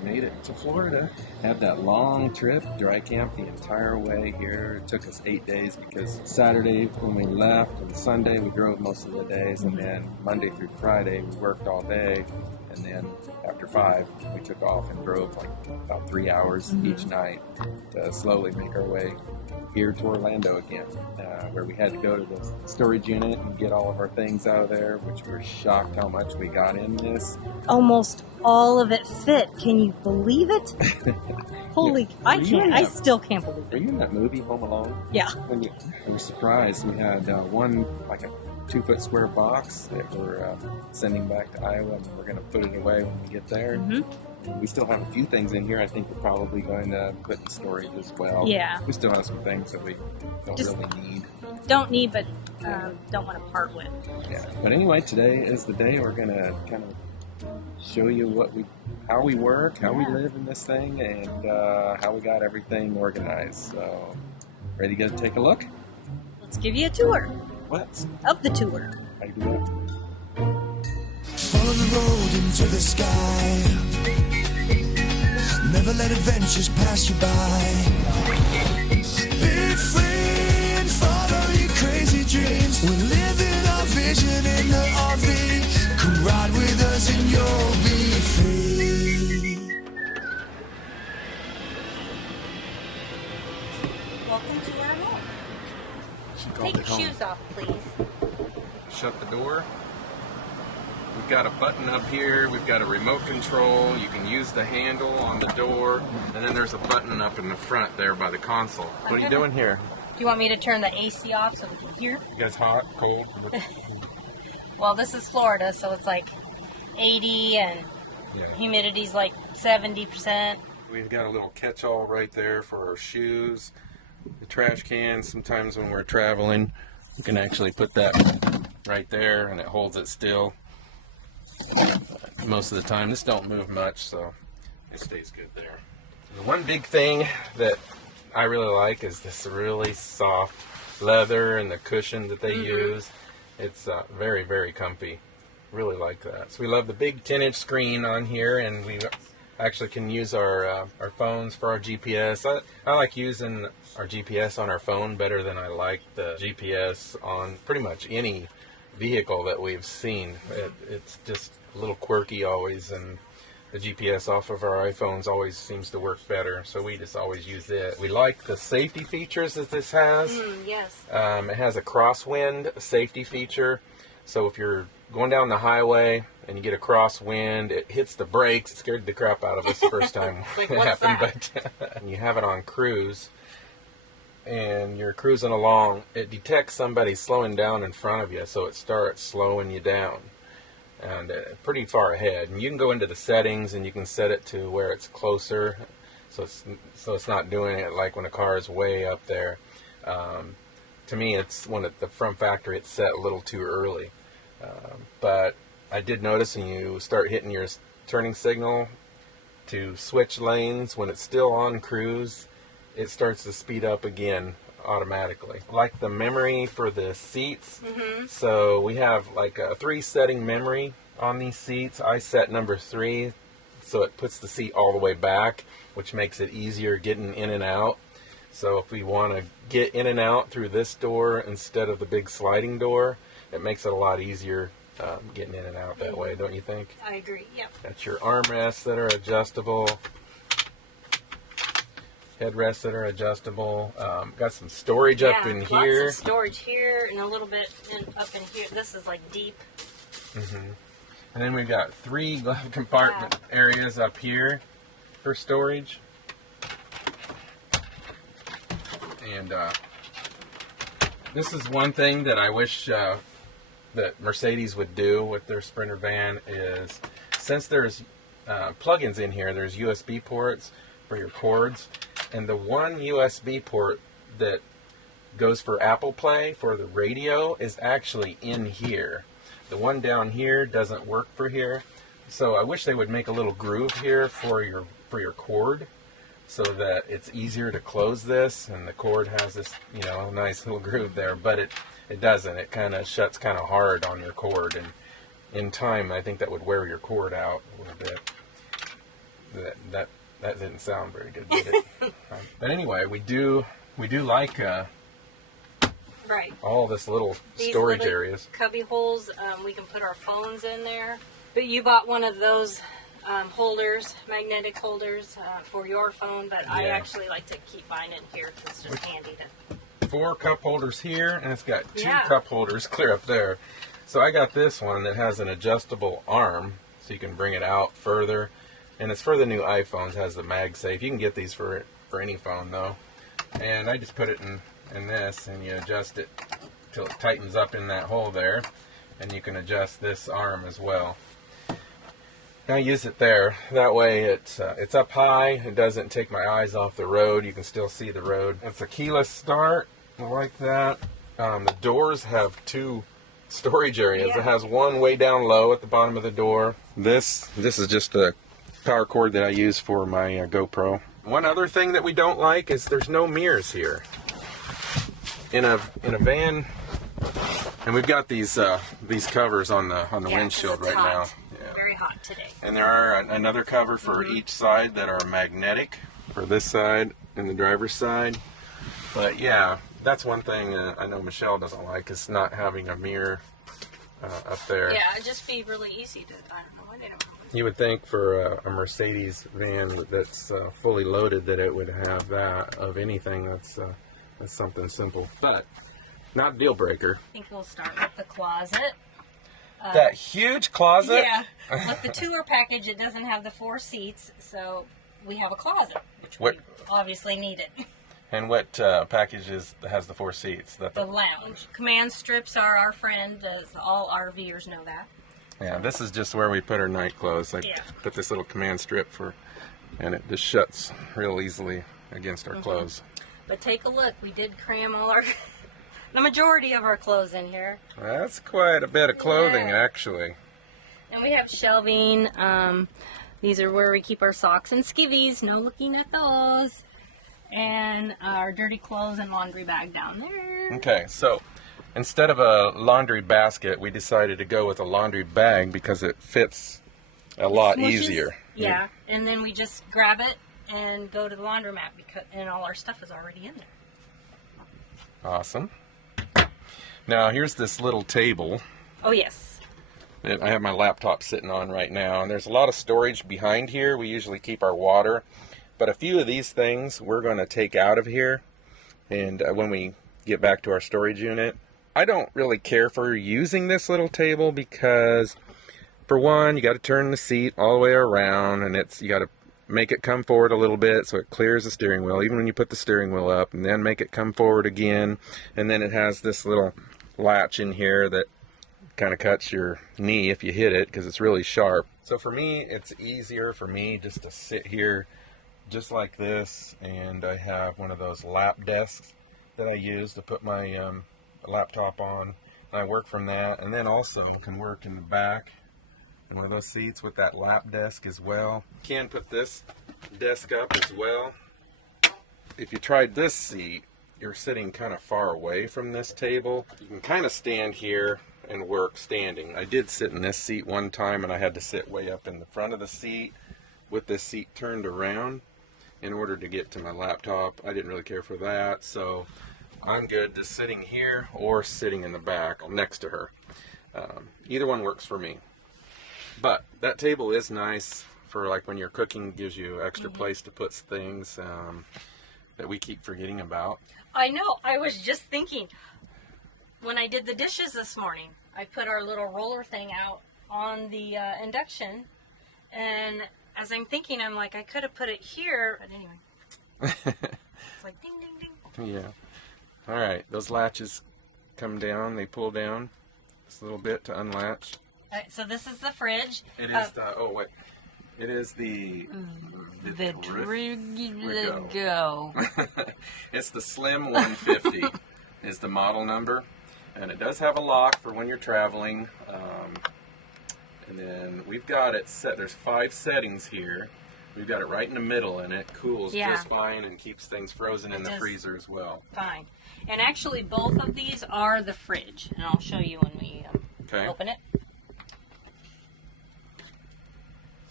made it to Florida. Had that long trip, dry camp the entire way here. It took us 8 days because Saturday when we left and Sunday we drove most of the days, and then Monday through Friday we worked all day, and then after 5 we took off and drove like about 3 hours each night to slowly make our way here to Orlando again, where we had to go to the storage unit and get all of our things out of there, which we were shocked how much we got in this. Almost all of it fit. Can you believe it? Holy, I can't. I still can't believe Were it. you in that movie, Home Alone? Yeah. I was surprised. We had one, like a 2-foot square box that we're sending back to Iowa, and we're going to put it away when we get there. We still have a few things in here I think we're probably going to put in storage as well. Yeah. We still have some things that we don't really need. Don't need, but don't want to part with. Yeah. But anyway, today is the day we're going to kind of show you how we work, how we live in this thing, and how we got everything organized. So, ready to go take a look? Let's give you a tour What? of the tour. How do you do that? Follow the road into the sky. Never let adventures pass you by. Be free and follow your crazy dreams. We're living our vision in the RV. Come ride with us and you'll be free. Welcome to our home. She called Take it your home. shoes off, please. Shut the door. We've got a button up here. We've got a remote control. You can use the handle on the door. And then there's a button up in the front there by the console. What are you doing here? Do you want me to turn the AC off so we can hear? You guys hot, cold? Well, this is Florida, so it's like 80 and humidity's like 70%. We've got a little catch-all right there for our shoes. The trash can, sometimes when we're traveling, you can actually put that right there and it holds it still. Most of the time, this don't move much, so it stays good there. The one big thing that I really like is this really soft leather and the cushion that they use. It's very, very comfy. Really like that. So we love the big 10-inch screen on here, and we actually can use our phones for our GPS. I like using our GPS on our phone better than I like the GPS on pretty much any vehicle that we've seen. It's just a little quirky always, and the GPS off of our iPhones always seems to work better, so we just always use it. We like the safety features that this has. Yes. It has a crosswind safety feature, so if you're going down the highway and you get a crosswind, it hits the brakes. It scared the crap out of us the first time Like, it what's happened, that? but you have it on cruise and you're cruising along, it detects somebody slowing down in front of you, so it starts slowing you down, and pretty far ahead. And you can go into the settings and you can set it to where it's closer, so it's not doing it like when a car is way up there. To me, it's when from factory it's set a little too early, but I did notice when you start hitting your turning signal to switch lanes, when it's still on cruise, it starts to speed up again automatically. Like the memory for the seats, so we have like a 3-setting memory on these seats. I set number 3, so it puts the seat all the way back, which makes it easier getting in and out. So if we want to get in and out through this door instead of the big sliding door, it makes it a lot easier getting in and out that way, don't you think? I agree, yep. Got your armrests that are adjustable, headrests that are adjustable. Got some storage up in here. Lots of storage here and a little bit up in here. This is like deep. And then we've got 3 glove compartment areas up here for storage. And this is one thing that I wish that Mercedes would do with their Sprinter van is, since there's plugins in here, there's USB ports for your cords, and the one USB port that goes for Apple Play for the radio is actually in here. The one down here doesn't work for here, so I wish they would make a little groove here for your cord, so that it's easier to close this, and the cord has this, nice little groove there, but it doesn't. It kind of shuts kind of hard on your cord, and in time I think that would wear your cord out a little bit. That didn't sound very good, did it? But anyway, we do like Right. all this little These storage little areas. Cubby holes, we can put our phones in there. But you bought one of those holders, magnetic holders for your phone, but I actually like to keep mine in here because it's just handy to... 4 cup holders here, and it's got 2 Yeah. cup holders clear up there. So I got this one that has an adjustable arm, so you can bring it out further. And it's for the new iPhones, has the MagSafe. You can get these for any phone though. And I just put it in this, and you adjust it till it tightens up in that hole there. And you can adjust this arm as well. I use it there. That way it's up high. It doesn't take my eyes off the road. You can still see the road. It's a keyless start. I like that. The doors have 2 storage areas. Yeah. It has one way down low at the bottom of the door. This is just a power cord that I use for my GoPro. One other thing that we don't like is there's no mirrors here. In a van, and we've got these covers on the windshield right now. Yeah. Very hot today. And there are another cover for each side that are magnetic for this side and the driver's side. But yeah, that's one thing I know Michelle doesn't like, is not having a mirror up there. Yeah, it'd just be really easy to, I don't know, I didn't know. You would think for a Mercedes van that's fully loaded that it would have that. Of anything, that's something simple. But not a deal breaker. I think we'll start with the closet. That huge closet? Yeah, with the tour package, it doesn't have the 4 seats, so we have a closet, which we obviously need it. And what package has the 4 seats? The lounge. Command strips are our friend, as all RVers know that. Yeah, this is just where we put our night clothes. I put this little command strip and it just shuts real easily against our clothes. But take a look, we did cram the majority of our clothes in here. That's quite a bit of clothing, actually. And we have shelving. These are where we keep our socks and skivvies. No looking at those. And our dirty clothes and laundry bag down there. Okay, so instead of a laundry basket, we decided to go with a laundry bag because it fits a lot easier. Yeah, and then we just grab it and go to the laundromat and all our stuff is already in there. Awesome. Now here's this little table. Oh yes. That I have my laptop sitting on right now, and there's a lot of storage behind here. We usually keep our water, but a few of these things we're going to take out of here, and when we get back to our storage unit. I don't really care for using this little table because, for one, you got to turn the seat all the way around, and you got to make it come forward a little bit so it clears the steering wheel, even when you put the steering wheel up, and then make it come forward again. And then it has this little latch in here that kind of cuts your knee if you hit it because it's really sharp. So for me, it's easier for me just to sit here just like this, and I have one of those lap desks that I use to put my laptop on, and I work from that, and then also can work in the back in one of those seats with that lap desk as well. You can put this desk up as well. If you tried this seat, you're sitting kind of far away from this table. You can kind of stand here and work standing. I did sit in this seat one time, and I had to sit way up in the front of the seat with this seat turned around in order to get to my laptop. I didn't really care for that, so I'm good just sitting here or sitting in the back next to her. Either one works for me. But that table is nice for like when you're cooking, gives you extra place to put things that we keep forgetting about. I know. I was just thinking, when I did the dishes this morning, I put our little roller thing out on the induction, and as I'm thinking, I'm like, I could have put it here, but anyway. It's like ding, ding, ding. Yeah. All right, those latches come down, they pull down just a little bit to unlatch. All right, so this is the fridge. It is it is the Go. It's the Slim 150 is the model number, and it does have a lock for when you're traveling. And then we've got it set. There's 5 settings here. We've got it right in the middle, and it cools just fine and keeps things frozen in the freezer as well. Fine. And actually, both of these are the fridge, and I'll show you when we open it.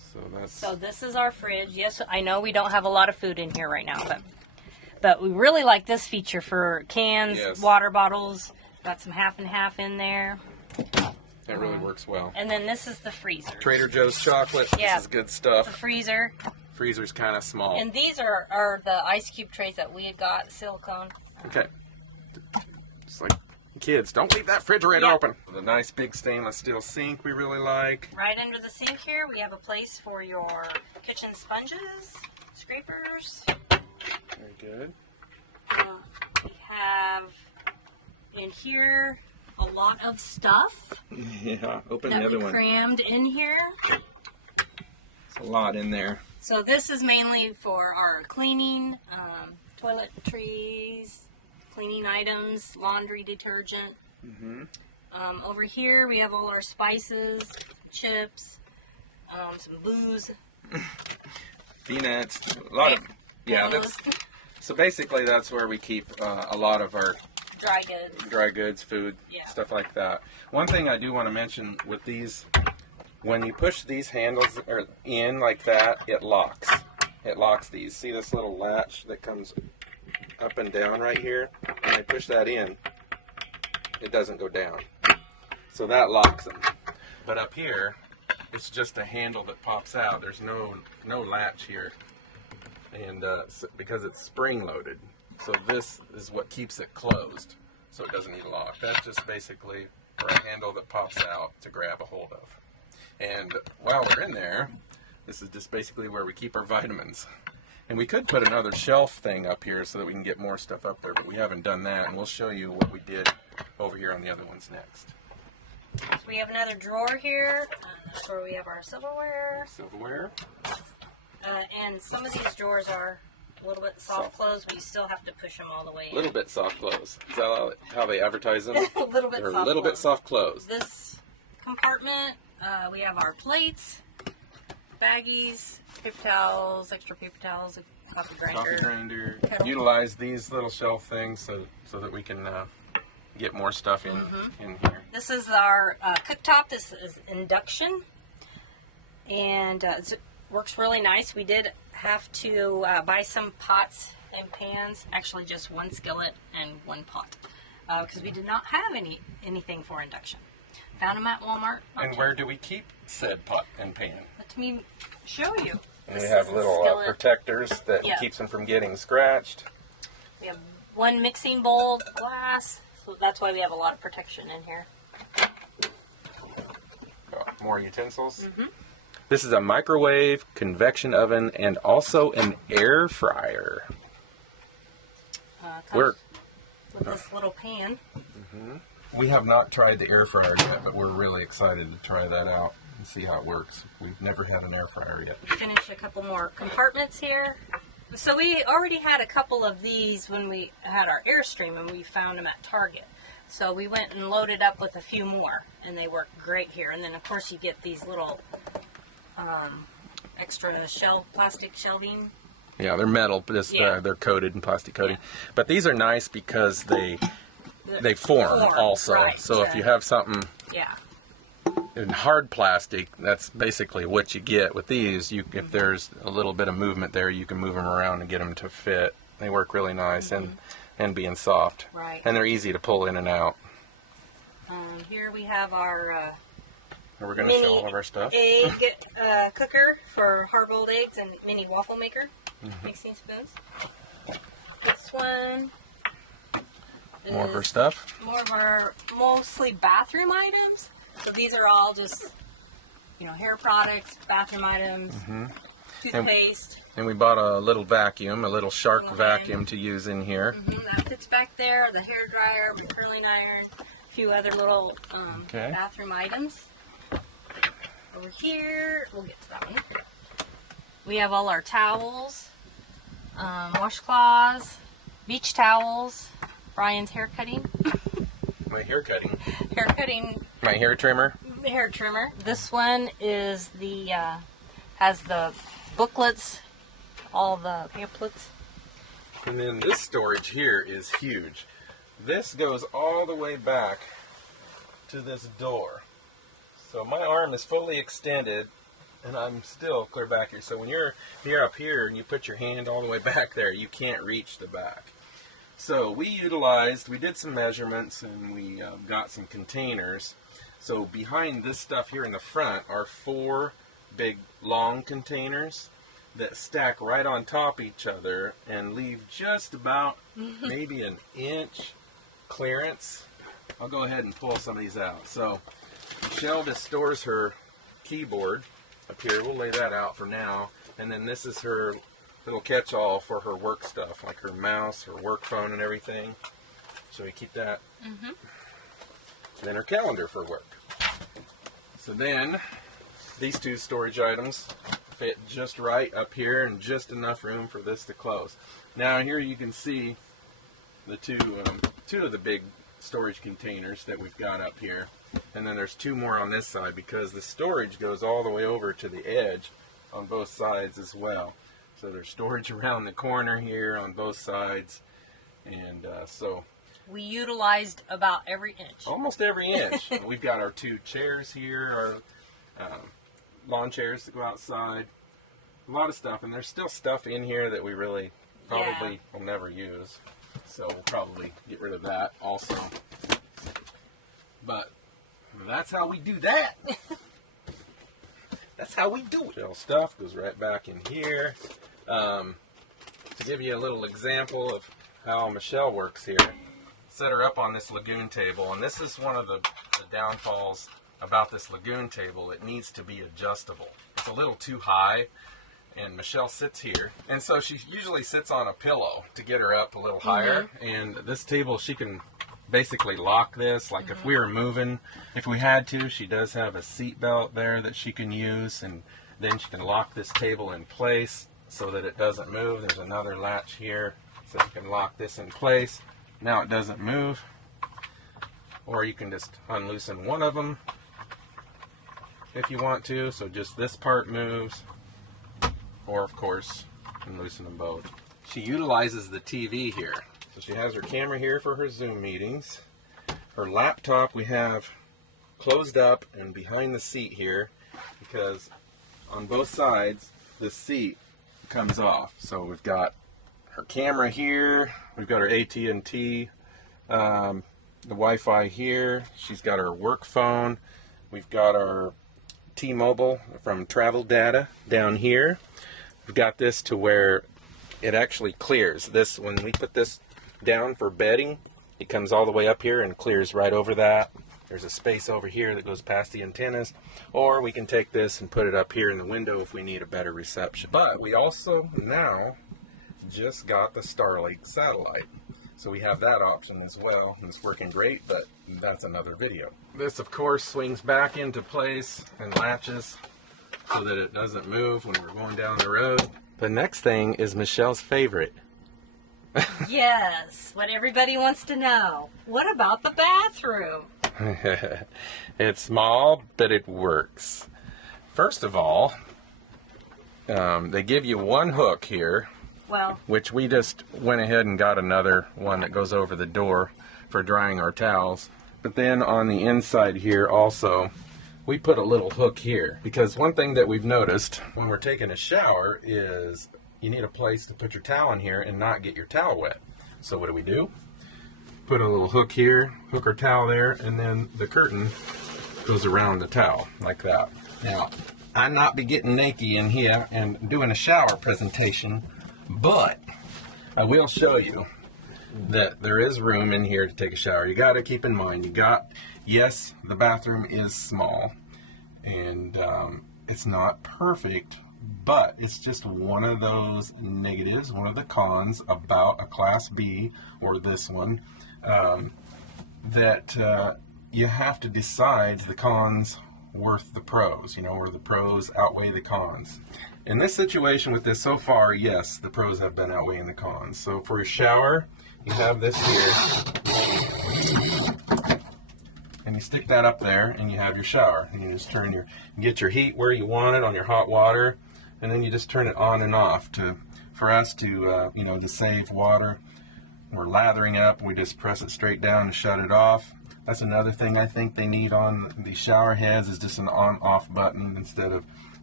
So this is our fridge. Yes, I know we don't have a lot of food in here right now, but we really like this feature for cans, water bottles. Got some half and half in there. That really works well. And then this is the freezer. Trader Joe's chocolate. Yeah, this is good stuff. The freezer. Freezer's kind of small. And these are the ice cube trays that we had got, silicone. Okay. Just like kids, don't leave that refrigerator open. The nice big stainless steel sink we really like. Right under the sink here, we have a place for your kitchen sponges, scrapers. Very good. We have in here a lot of stuff. Yeah, open that the other we one. Crammed in here. There's a lot in there. So this is mainly for our cleaning, toiletries, cleaning items, laundry detergent. Over here we have all our spices, chips, some booze. Peanuts, a lot of, so basically that's where we keep a lot of our dry goods, food, stuff like that. One thing I do want to mention with these, when you push these handles in like that, it locks. It locks these. See this little latch that comes up and down right here? When I push that in, it doesn't go down. So that locks them. But up here, it's just a handle that pops out. There's no latch here. And because it's spring loaded. So this is what keeps it closed. So it doesn't need a lock. That's just basically for a handle that pops out to grab a hold of. And while we're in there, this is just basically where we keep our vitamins. And we could put another shelf thing up here so that we can get more stuff up there, but we haven't done that. And we'll show you what we did over here on the other ones next. So we have another drawer here. That's where we have our silverware. And some of these drawers are a little bit soft close, but you still have to push them all the way in. A little bit soft close. Is that how they advertise them? A little bit They're soft a little bit soft close. This compartment, we have our plates, baggies, paper towels, extra paper towels, a coffee grinder. Kettle. Utilize these little shelf things so that we can get more stuff in here. This is our cooktop. This is induction, and it works really nice. We did have to buy some pots and pans, actually just one skillet and one pot, because we did not have anything for induction. Found them at Walmart. And where do we keep said pot and pan? Let me show you. And we have little protectors that keeps them from getting scratched. We have one mixing bowl, glass, so that's why we have a lot of protection in here. More utensils. This is a microwave, convection oven, and also an air fryer. With this little pan. We have not tried the air fryer yet, but we're really excited to try that out and see how it works. We've never had an air fryer yet. Finish a couple more compartments here. So we already had a couple of these when we had our Airstream, and we found them at Target. So we went and loaded up with a few more, and they work great here. And then of course you get these little extra plastic shelving. Yeah, they're metal, but they're coated in plastic coating. But these are nice because they form also. Right. So if you have something in hard plastic, that's basically what you get with these. If there's a little bit of movement there, you can move them around and get them to fit. They work really nice and being soft. Right. And they're easy to pull in and out. Here we have our we're going to show all of our stuff. Egg cooker for hard-boiled eggs and mini waffle maker. Mixing spoons. This one. More of our stuff. More of our mostly bathroom items. So these are all just, hair products, bathroom items, toothpaste. And we bought a little vacuum, a little Shark vacuum to use in here. That fits back there. The hair dryer, the curling iron, a few other little bathroom items. Over here, we'll get to that one. We have all our towels, washcloths, beach towels, Brian's hair cutting. My hair cutting. Hair cutting. My hair trimmer. Hair trimmer. This one is has the booklets, all the pamphlets. And then this storage here is huge. This goes all the way back to this door. So my arm is fully extended and I'm still clear back here. So when you're up here and you put your hand all the way back there, you can't reach the back. So we did some measurements, and we got some containers. So behind this stuff here in the front are 4 big long containers that stack right on top of each other and leave just about maybe an inch clearance. I'll go ahead and pull some of these out. So Michelle just stores her keyboard up here. We'll lay that out for now. And then this is her little catch-all for her work stuff, like her mouse, her work phone, and everything. So we keep that. And then her calendar for work. So then these 2 storage items fit just right up here, and just enough room for this to close. Now here you can see the two of the big storage containers that we've got up here, and then there's 2 more on this side, because the storage goes all the way over to the edge on both sides as well. So there's storage around the corner here on both sides, and so we utilized about every inch. Almost every inch. We've got our 2 chairs here, our lawn chairs to go outside. A lot of stuff, and there's still stuff in here that we really probably will never use. So we'll probably get rid of that also. But that's how we do that. That's how we do it. All stuff goes right back in here. To give you a little example of how Michelle works here, set her up on this lagoon table, and this is one of the downfalls about this lagoon table. It needs to be adjustable. It's a little too high, and Michelle sits here, and so she usually sits on a pillow to get her up a little higher. And this table, she can basically lock this, like if we were moving, if we had to. She does have a seat belt there that she can use, and then she can lock this table in place so that it doesn't move. There's another latch here, so you can lock this in place. Now it doesn't move. Or you can just unloosen one of them if you want to, so just this part moves. Or of course, you can loosen them both. She utilizes the TV here. So she has her camera here for her Zoom meetings. Her laptop we have closed up and behind the seat here, because on both sides the seat comes off. So we've got her camera here, we've got her AT&T, the Wi-Fi here, she's got her work phone, we've got our T-Mobile from TravelData down here. We've got this to where it actually clears. This, when we put this down for bedding, it comes all the way up here and clears right over that. There's a space over here that goes past the antennas, or we can take this and put it up here in the window if we need a better reception. But we also now just got the Starlink satellite, so we have that option as well, and it's working great, but that's another video. This of course swings back into place and latches so that it doesn't move when we're going down the road. The next thing is Michelle's favorite. Yes, what everybody wants to know. What about the bathroom? It's small, but it works. First of all, they give you one hook here, which we just went ahead and got another one that goes over the door for drying our towels. But then on the inside here also, we put a little hook here, because one thing that we've noticed when we're taking a shower is you need a place to put your towel in here and not get your towel wet. So what do? Put a little hook here, hook our towel there, and then the curtain goes around the towel like that. Now, I'm not be getting naked in here and doing a shower presentation, but I will show you that there is room in here to take a shower. You got to keep in mind, yes, the bathroom is small, and it's not perfect, but it's just one of those negatives, one of the cons about a Class B or this one, that you have to decide the cons worth the pros, or the pros outweigh the cons. In this situation with this so far, yes, the pros have been outweighing the cons. So for your shower, you have this here, and you stick that up there, and you have your shower, and you just get your heat where you want it on your hot water, and then you just turn it on and off for us to to save water. We're lathering it up, we just press it straight down and shut it off. That's another thing I think they need on the shower heads, is just an on-off button instead of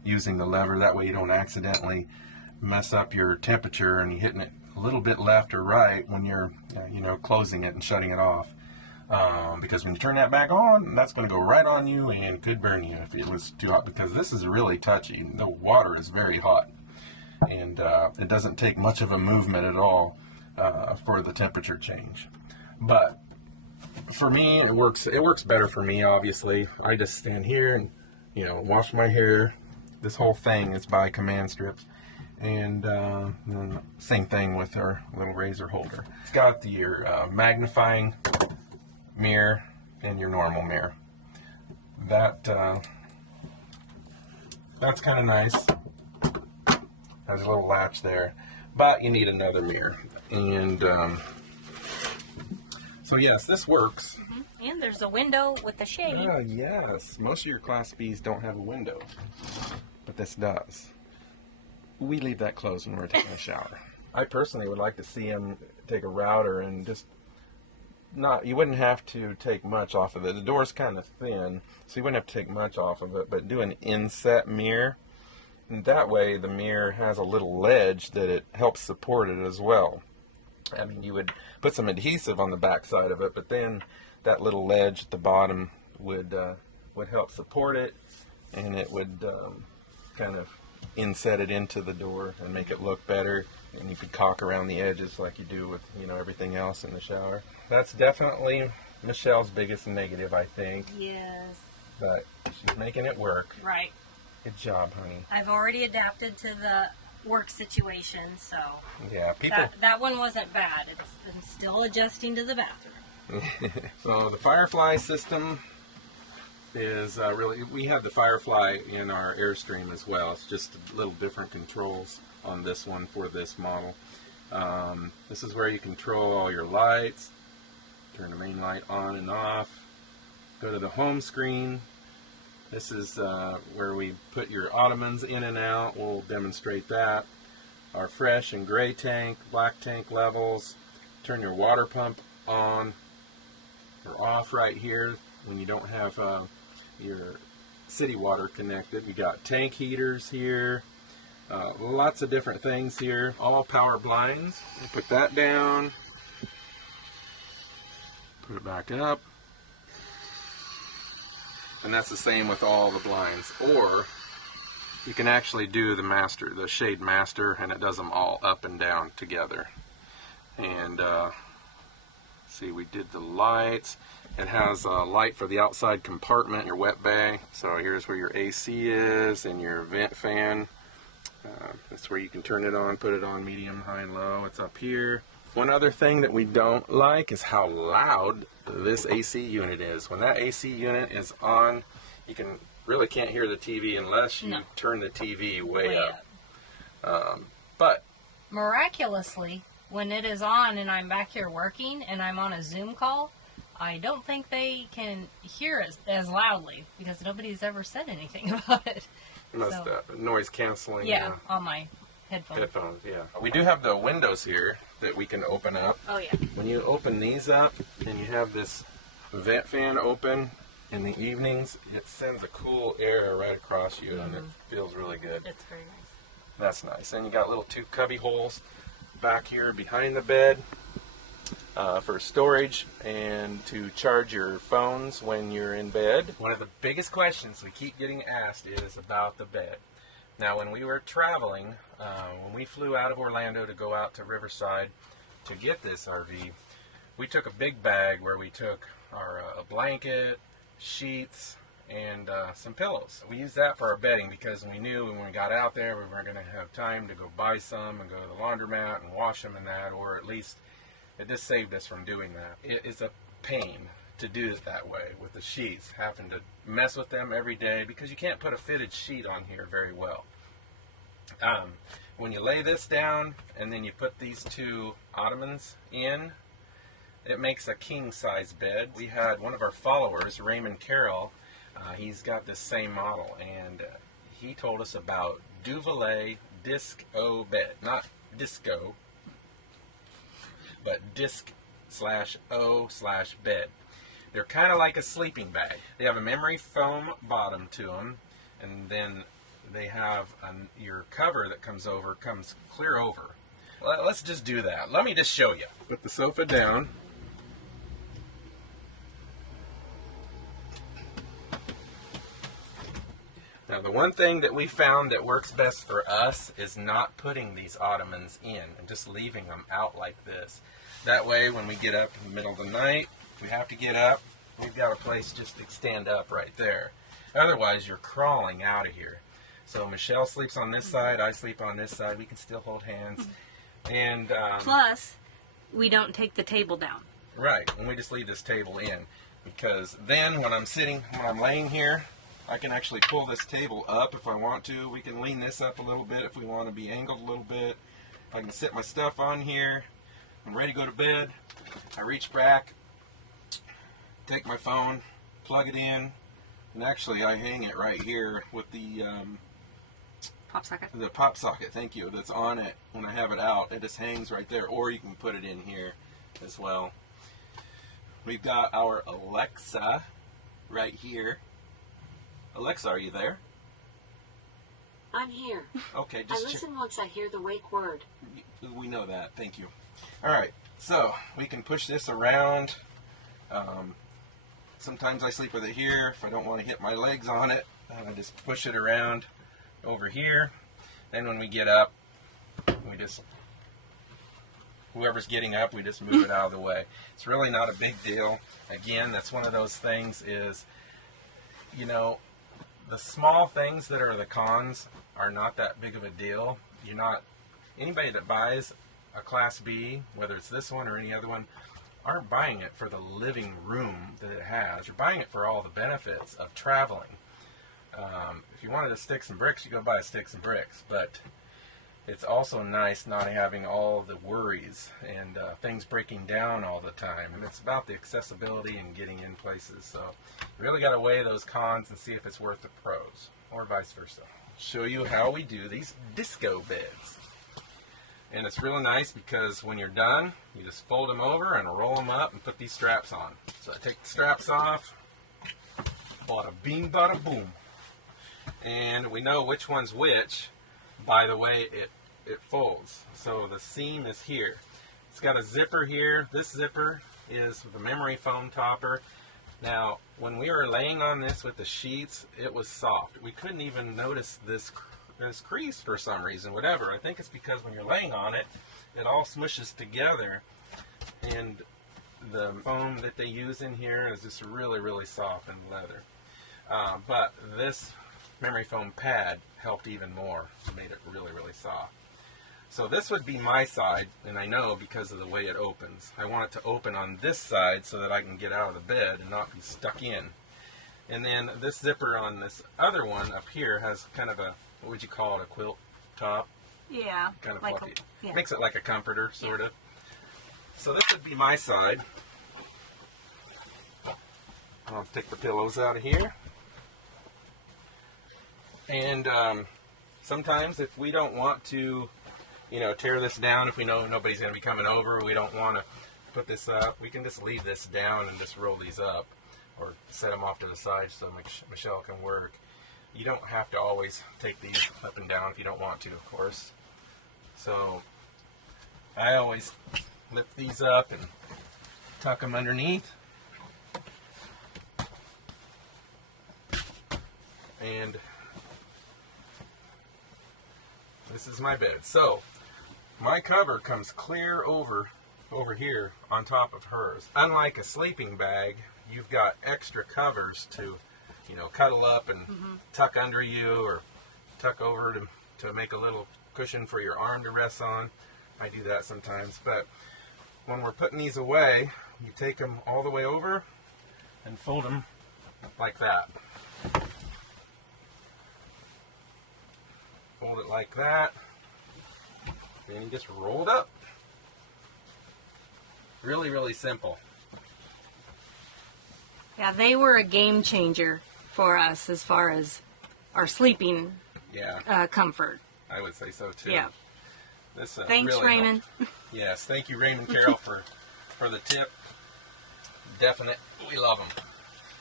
using the lever. That way you don't accidentally mess up your temperature and you're hitting it a little bit left or right when you're closing it and shutting it off. Because when you turn that back on, that's going to go right on you and could burn you if it was too hot, because this is really touchy. The water is very hot, and it doesn't take much of a movement at all for the temperature change. But for me, it works better for me, obviously. I just stand here and wash my hair. This whole thing is by command strips. And then same thing with our little razor holder. It's got your magnifying mirror and your normal mirror. That's kind of nice. There's a little latch there, but you need another mirror. And so yes, this works. And there's a window with a shade. Yes, most of your Class Bs don't have a window, but this does. We leave that closed when we're taking a shower. I personally would like to see them take a router and just you wouldn't have to take much off of it. The door's kind of thin, so you wouldn't have to take much off of it, but do an inset mirror. And that way the mirror has a little ledge that it helps support it as well. I mean, you would put some adhesive on the back side of it, but then that little ledge at the bottom would help support it, and it would kind of inset it into the door and make it look better. And you could caulk around the edges like you do with everything else in the shower. That's definitely Michelle's biggest negative, I think. Yes. But she's making it work. Right. Good job, honey. I've already adapted to the work situation, so yeah, that one wasn't bad. I'm still adjusting to the bathroom. So the Firefly system is really, we have the Firefly in our Airstream as well. It's just a little different controls on this one for this model. This is where you control all your lights, turn the main light on and off, go to the home screen. This is where we put your ottomans in and out. We'll demonstrate that. Our fresh and gray tank, black tank levels. Turn your water pump on or off right here when you don't have your city water connected. We got tank heaters here. Lots of different things here. All power blinds. You put that down. Put it back up. And that's the same with all the blinds. Or you can actually do the shade master, and it does them all up and down together. And see, we did the lights. It has a light for the outside compartment, your wet bay. So here's where your AC is and your vent fan. That's where you can turn it on, put it on medium, high, and low. It's up here. One other thing that we don't like is how loud this AC unit is. When that AC unit is on, you really can't hear the TV unless you turn the TV way up. But miraculously, when it is on and I'm back here working and I'm on a Zoom call, I don't think they can hear it as loudly because nobody's ever said anything about it. Noise canceling. Yeah, on my headphones, yeah. We do have the windows here that we can open up. Oh, yeah. When you open these up and you have this vent fan open in the evenings, it sends a cool air right across you, and it feels really good. It's very nice. That's nice. And you got little 2 cubby holes back here behind the bed for storage and to charge your phones when you're in bed. One of the biggest questions we keep getting asked is about the bed. Now, when we were traveling, when we flew out of Orlando to go out to Riverside to get this RV, we took a big bag where we took our a blanket, sheets, and some pillows. We used that for our bedding because we knew when we got out there we weren't going to have time to go buy some and go to the laundromat and wash them and that, or at least it just saved us from doing that. It is a pain to do it that way with the sheets, having to mess with them every day because you can't put a fitted sheet on here very well. When you lay this down and then you put these 2 ottomans in, it makes a king size bed. We had one of our followers, Raymond Carroll, he's got this same model, and he told us about Duvet Disc-O bed. Not disco, but disc/O/bed. They're kind of like a sleeping bag. They have a memory foam bottom to them, and then they have your cover that comes clear over. Let's just do that. Let me just show you. Put the sofa down. Now, the one thing that we found that works best for us is not putting these ottomans in and just leaving them out like this. That way, when we get up in the middle of the night, if we have to get up, we've got a place just to stand up right there. Otherwise, you're crawling out of here. So Michelle sleeps on this side, I sleep on this side. We can still hold hands. And plus, we don't take the table down. Right, and we just leave this table in. Because then when I'm laying here, I can actually pull this table up if I want to. We can lean this up a little bit if we want to be angled a little bit. I can sit my stuff on here. I'm ready to go to bed. I reach back, take my phone, plug it in, and actually I hang it right here with the pop socket. The pop socket, thank you, that's on it. When I have it out, it just hangs right there, or you can put it in here as well. We've got our Alexa right here. Alexa, are you there? I'm here. Okay, I listen once I hear the wake word. We know that. Thank you. All right, so we can push this around. Sometimes I sleep with it here. If I don't want to hit my legs on it, I just push it around over here. Then when we get up, whoever's getting up, we just move it out of the way. It's really not a big deal. Again, that's one of those things is, you know, the small things that are the cons are not that big of a deal. Anybody that buys a Class B, whether it's this one or any other one, aren't buying it for the living room that it has. You're buying it for all the benefits of traveling. If you wanted a sticks and bricks, you go buy sticks and bricks. But it's also nice not having all the worries and things breaking down all the time. And it's about the accessibility and getting in places. So you really got to weigh those cons and see if it's worth the pros, or vice versa. Show you how we do these disco beds. And it's really nice because when you're done, you just fold them over and roll them up and put these straps on. So I take the straps off, bada bing, bada boom. And we know which one's which by the way it folds. So the seam is here. It's got a zipper here. This zipper is the memory foam topper. Now, when we were laying on this with the sheets, it was soft. We couldn't even notice this crease for some reason, whatever. I think it's because when you're laying on it, it all smushes together, and the foam that they use in here is just really, really soft and leather. But this memory foam pad helped even more. It made it really, really soft. So this would be my side, and I know because of the way it opens. I want it to open on this side so that I can get out of the bed and not be stuck in. And then this zipper on this other one up here has kind of a, what would you call it, a quilt top? Yeah. Kind of like fluffy. yeah. Makes it like a comforter, sort of. So this would be my side. I'll take the pillows out of here. And sometimes if we don't want to, tear this down, if we know nobody's going to be coming over, we don't want to put this up, we can just leave this down and just roll these up or set them off to the side so Michelle can work. You don't have to always take these up and down if you don't want to, of course. So I always lift these up and tuck them underneath. And this is my bed. So my cover comes clear over here on top of hers. Unlike a sleeping bag, you've got extra covers to, cuddle up and tuck under you or tuck over to make a little cushion for your arm to rest on. I do that sometimes. But when we're putting these away, you take them all the way over and fold them like that. Fold it like that. Then you just roll it up. Really, really simple. Yeah, they were a game changer for us as far as our sleeping comfort. I would say so too. Yeah. This, Thanks, really Raymond. Yes, thank you, Raymond Carroll, for the tip. Definite. We love them.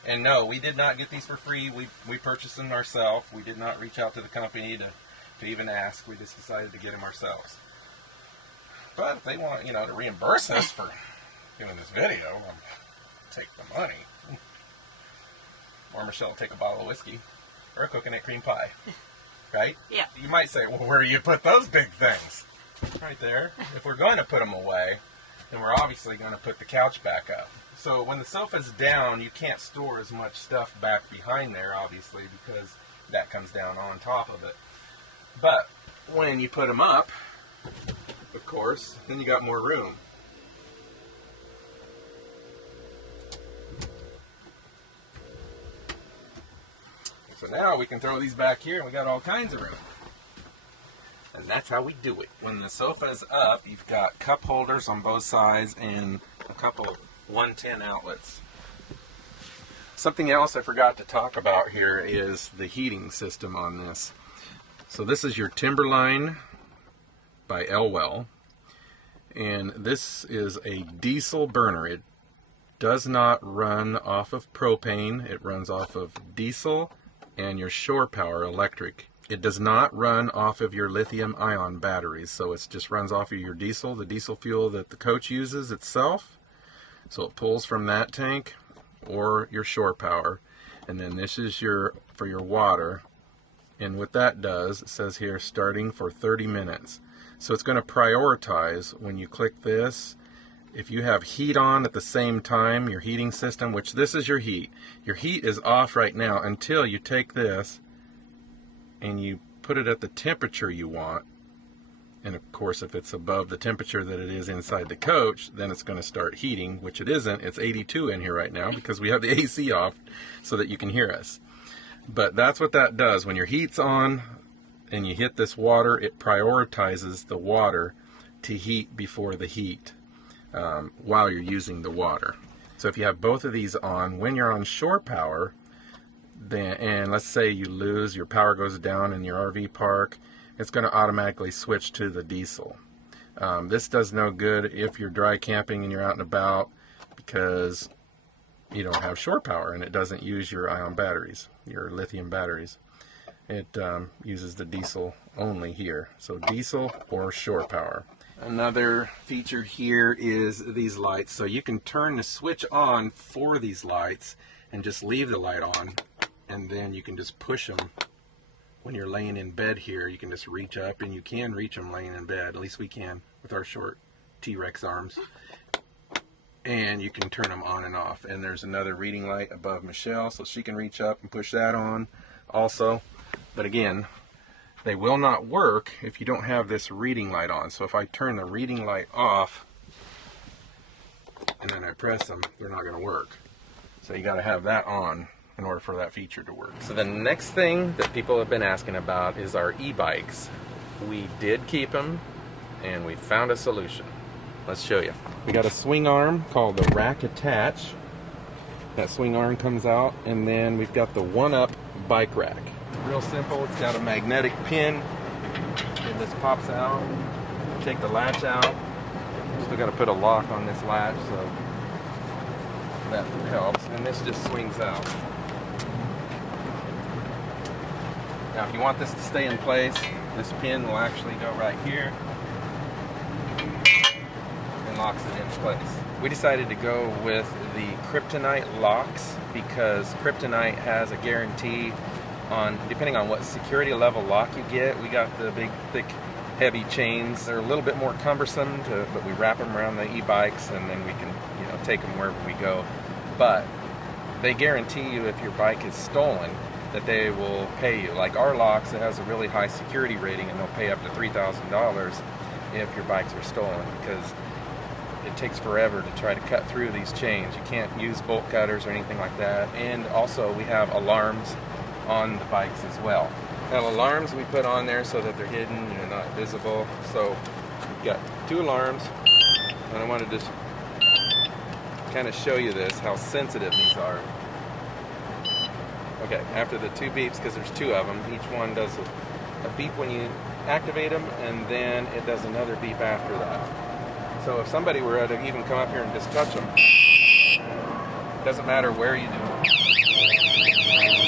And no, we did not get these for free. We purchased them ourselves. We did not reach out to the company to even ask. We just decided to get them ourselves. But if they want, to reimburse us for doing this video, I'll take the money. Or Michelle will take a bottle of whiskey or a coconut cream pie. Right? Yeah. You might say, well, where do you put those big things? Right there. If we're going to put them away, then we're obviously going to put the couch back up. So when the sofa's down, you can't store as much stuff back behind there, obviously, because that comes down on top of it. But when you put them up, of course, then you got more room. So now we can throw these back here and we got all kinds of room. And that's how we do it. When the sofa's up, you've got cup holders on both sides and a couple of 110 outlets. Something else I forgot to talk about here is the heating system on this. So this is your Timberline by Elwell. And this is a diesel burner. It does not run off of propane. It runs off of diesel and your shore power electric. It does not run off of your lithium-ion batteries, so it just runs off of your diesel, the diesel fuel that the coach uses itself. So it pulls from that tank or your shore power. And then this is for your water. And what that does, it says here, starting for 30 minutes. So it's going to prioritize when you click this. If you have heat on at the same time, your heating system, which this is your heat. Your heat is off right now until you take this and you put it at the temperature you want. And of course, if it's above the temperature that it is inside the coach, then it's going to start heating, which it isn't. It's 82 in here right now because we have the AC off so that you can hear us. But that's what that does. When your heat's on and you hit this water, it prioritizes the water to heat before the heat. While you're using the water. So if you have both of these on, when you're on shore power, then, and let's say you lose, your power goes down in your RV park, it's going to automatically switch to the diesel. This does no good if you're dry camping and you're out and about because you don't have shore power and it doesn't use your ion batteries, your lithium batteries. It uses the diesel only here. So diesel or shore power. Another feature here is these lights. So you can turn the switch on for these lights and just leave the light on, and then you can just push them when you're laying in bed here. You can just reach up, and you can reach them laying in bed. At least we can with our short T-Rex arms. And you can turn them on and off. And there's another reading light above Michelle, so she can reach up and push that on also. But again, they will not work if you don't have this reading light on. So if I turn the reading light off and then I press them, they're not going to work. So you got to have that on in order for that feature to work. So the next thing that people have been asking about is our e-bikes. We did keep them and we found a solution. Let's show you. We got a swing arm called the Rack Attach. That swing arm comes out, and then we've got the one-up bike rack. Real simple. It's got a magnetic pin, and this pops out. Take the latch out. Still got to put a lock on this latch, so that helps. And this just swings out. Now, if you want this to stay in place, this pin will actually go right here and locks it in place. We decided to go with the kryptonite locks because kryptonite has a guarantee on, depending on what security level lock you get. We got the big, thick, heavy chains. They're a little bit more cumbersome, but we wrap them around the e-bikes and then we can, take them wherever we go. But they guarantee you if your bike is stolen that they will pay you. Like our locks, it has a really high security rating and they'll pay up to $3,000 if your bikes are stolen because it takes forever to try to cut through these chains. You can't use bolt cutters or anything like that. And also we have alarms on the bikes as well. Now alarms we put on there so that they're hidden and not visible. So we've got 2 alarms, and I want to just kind of show you this, how sensitive these are. Okay, after the 2 beeps, because there's 2 of them, each one does a beep when you activate them, and then it does another beep after that. So if somebody were to even come up here and just touch them, it doesn't matter where you do it.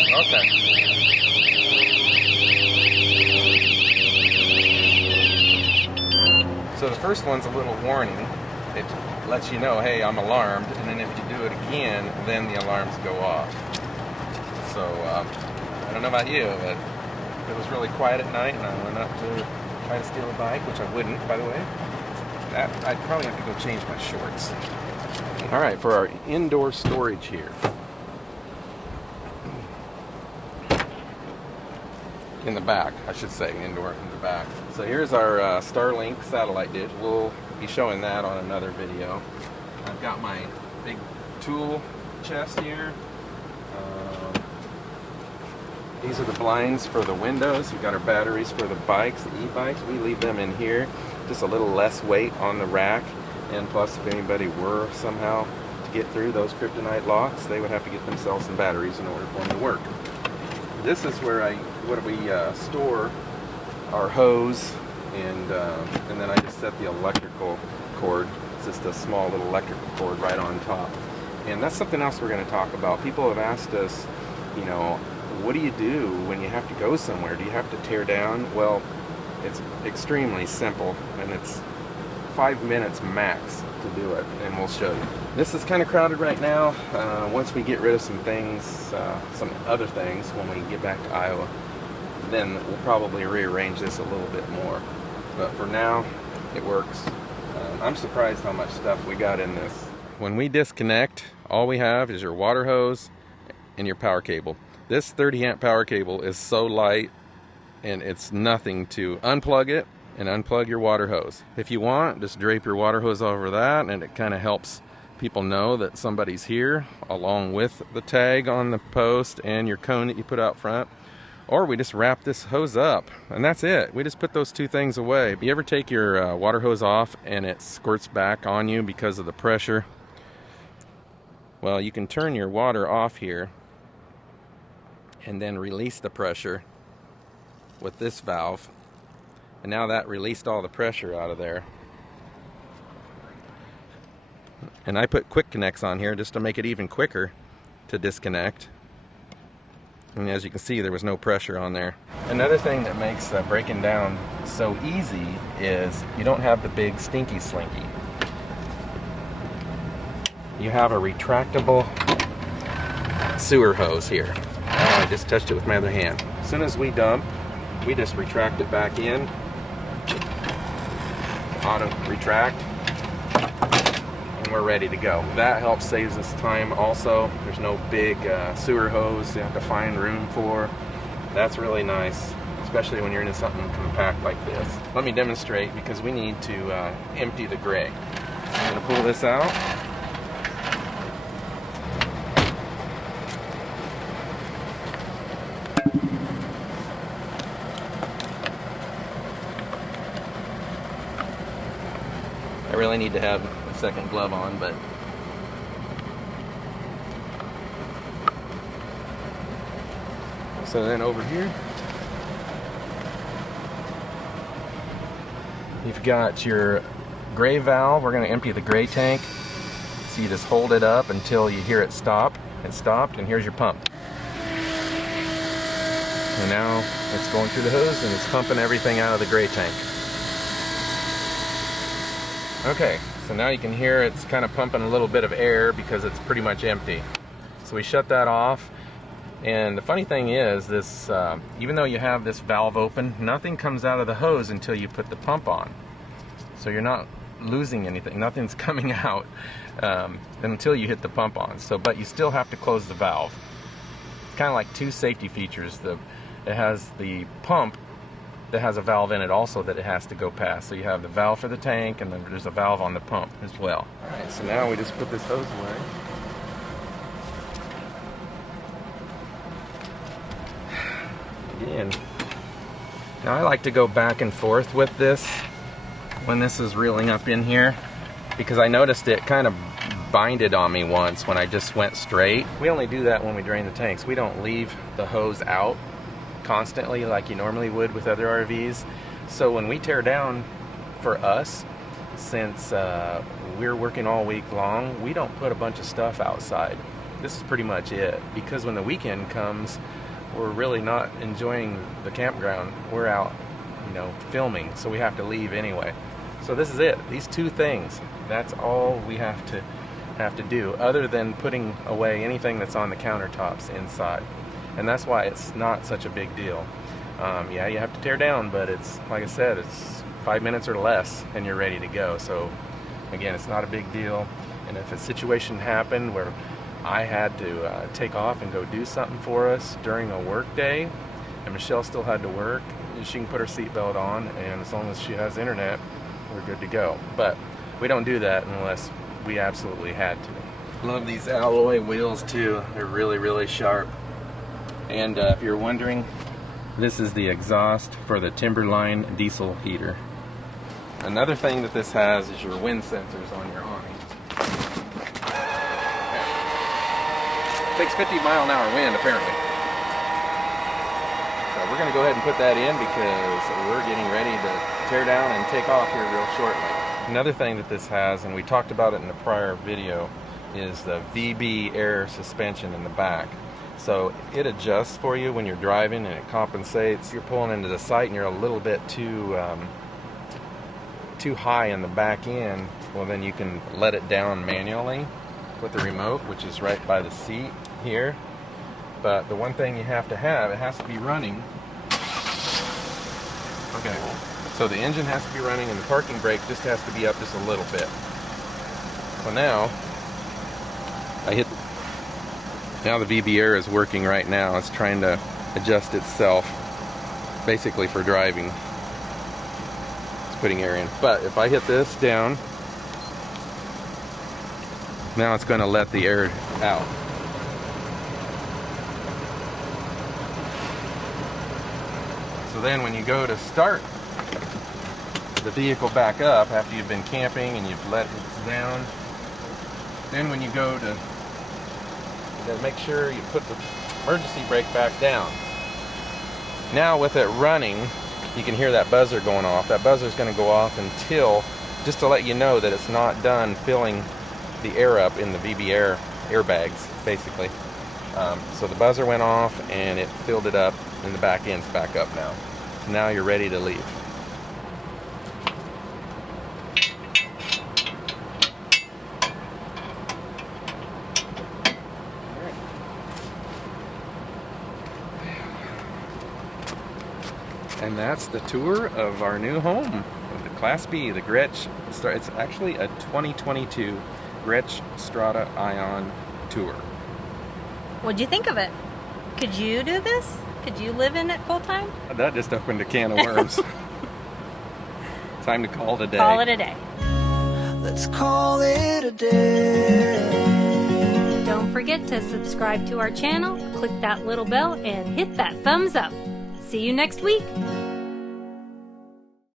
Okay. So the first one's a little warning. It lets you know, hey, I'm alarmed, and then if you do it again, then the alarms go off. So, I don't know about you, but it was really quiet at night, and I went up to try to steal a bike, which I wouldn't, by the way. I'd probably have to go change my shorts. All right, for our indoor storage here. In the back, I should say, indoor in the back. So here's our Starlink satellite dish. We'll be showing that on another video. I've got my big tool chest here. These are the blinds for the windows. We've got our batteries for the bikes, the e-bikes. We leave them in here. Just a little less weight on the rack. And plus, if anybody were somehow to get through those kryptonite locks, they would have to get themselves some batteries in order for them to work. This is where we store our hose, and then I just set the electrical cord. It's just a small little electrical cord right on top. And that's something else we're going to talk about. People have asked us, you know, what do you do when you have to go somewhere? Do you have to tear down? Well, it's extremely simple, and it's 5 minutes max to do it, and we'll show you. This is kind of crowded right now. Once we get rid of some things, some other things, when we get back to Iowa, then we'll probably rearrange this a little bit more. But for now, it works. I'm surprised how much stuff we got in this. When we disconnect, all we have is your water hose and your power cable. This 30 amp power cable is so light, and it's nothing to unplug it and unplug your water hose. If you want, just drape your water hose over that, and it kind of helps people know that somebody's here, along with the tag on the post and your cone that you put out front. Or we just wrap this hose up, and that's it. We just put those two things away. You ever take your water hose off and it squirts back on you because of the pressure? Well, you can turn your water off here and then release the pressure with this valve. And now that released all the pressure out of there. And I put quick connects on here just to make it even quicker to disconnect. And as you can see, there was no pressure on there. Another thing that makes breaking down so easy is you don't have the big stinky slinky. You have a retractable sewer hose here. I just touched it with my other hand. As soon as we dump, we just retract it back in. Auto retract, and we're ready to go. That helps saves us time also. There's no big sewer hose you have to find room for. That's really nice, especially when you're into something compact like this. Let me demonstrate, because we need to empty the Grech. I'm going to pull this out. I really need to have a second glove on, but so then over here you've got your gray valve. We're going to empty the gray tank, so you just hold it up until you hear it stop. It stopped, and here's your pump. And now it's going through the hose and it's pumping everything out of the gray tank. Okay, so now you can hear it's kind of pumping a little bit of air because it's pretty much empty. So we shut that off, and the funny thing is, this even though you have this valve open, nothing comes out of the hose until you put the pump on. So you're not losing anything, nothing's coming out until you hit the pump on. So, but you still have to close the valve. Kind of like two safety features. It has the pump that has a valve in it also that it has to go past. So you have the valve for the tank, and then there's a valve on the pump as well. Alright, so now we just put this hose away. Again. Now I like to go back and forth with this when this is reeling up in here, because I noticed it kind of binded on me once when I just went straight. We only do that when we drain the tanks. We don't leave the hose out constantly like you normally would with other RVs. So when we tear down, for us, since we're working all week long, we don't put a bunch of stuff outside. This is pretty much it, because when the weekend comes, we're really not enjoying the campground. We're out, filming, so we have to leave anyway. So this is it. These two things. That's all we have to do, other than putting away anything that's on the countertops inside. And that's why it's not such a big deal. Yeah, you have to tear down, but it's, like I said, it's 5 minutes or less and you're ready to go. So again, it's not a big deal. And if a situation happened where I had to take off and go do something for us during a work day, and Michelle still had to work, she can put her seatbelt on, and as long as she has internet, we're good to go. But we don't do that unless we absolutely had to. Love these alloy wheels too. They're really, really sharp. And if you're wondering, this is the exhaust for the Timberline diesel heater. Another thing that this has is your wind sensors on your awning. Takes 50-mile-an-hour wind, apparently. So we're going to go ahead and put that in because we're getting ready to tear down and take off here real shortly. Another thing that this has, and we talked about it in the prior video, is the VB air suspension in the back. So it adjusts for you when you're driving, and it compensates. You're pulling into the site and you're a little bit too high in the back end. Well, then you can let it down manually with the remote, which is right by the seat here. But the one thing you have to have, it has to be running. Okay, so the engine has to be running and the parking brake just has to be up just a little bit. So now now the VB air is working right now. It's trying to adjust itself basically for driving. It's putting air in. But if I hit this down, now it's going to let the air out. So then when you go to start the vehicle back up after you've been camping and you've let it down, then when you go to make sure you put the emergency brake back down. Now with it running, you can hear that buzzer going off. That buzzer is going to go off until, just to let you know that it's not done filling the air up in the VB airbags, basically. So the buzzer went off and it filled it up, and the back end's back up now. So now you're ready to leave. And that's the tour of our new home, the Class B, the Grech. It's actually a 2022 Grech Strada-ion tour. What'd you think of it? Could you do this? Could you live in it full time? That just opened a can of worms. Time to call it a day. Call it a day. Let's call it a day. Don't forget to subscribe to our channel, click that little bell, and hit that thumbs up. See you next week.